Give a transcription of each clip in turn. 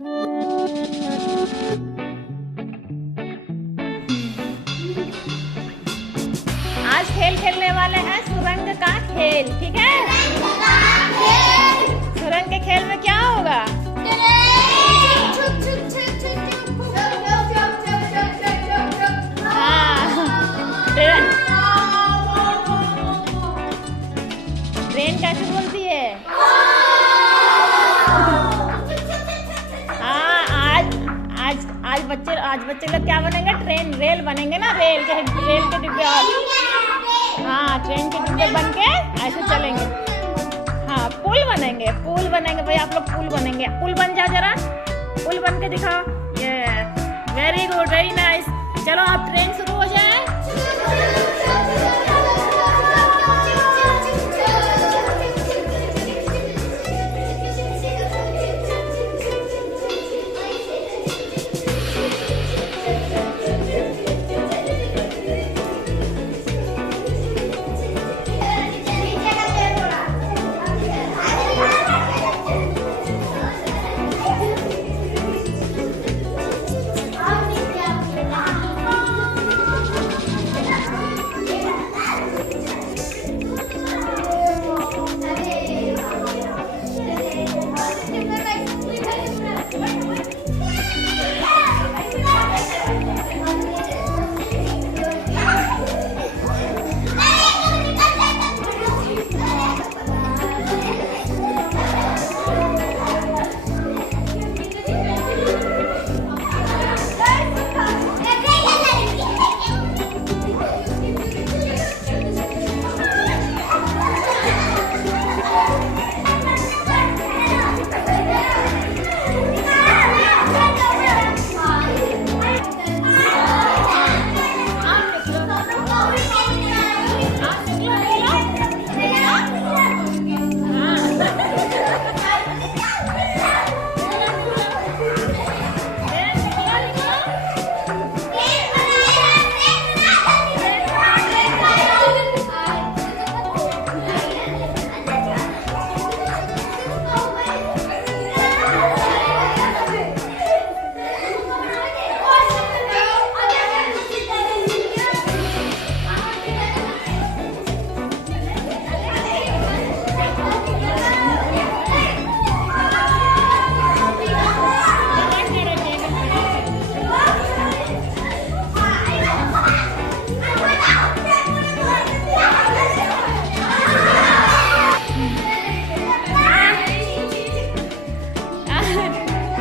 आज खेल खेलने वाले हैं सुरंग का खेल, ठीक है? सुरंग के खेल में क्या होगा? ट्रेन कैसे बोलती है? हाँ, आज बच्चे लोग क्या बनेंगे? रेल बनेंगे ना, रेल के डिब्बे। हाँ, ट्रेन के डिब्बे बन के ऐसे चलेंगे। हाँ, पुल बनेंगे भाई, आप लोग पुल बनेंगे। पुल बन जाओ जरा, पुल बन के दिखाओ। ये वेरी गुड, वेरी नाइस। चलो अब ट्रेन शुरू हो जाए।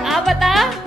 आप बता।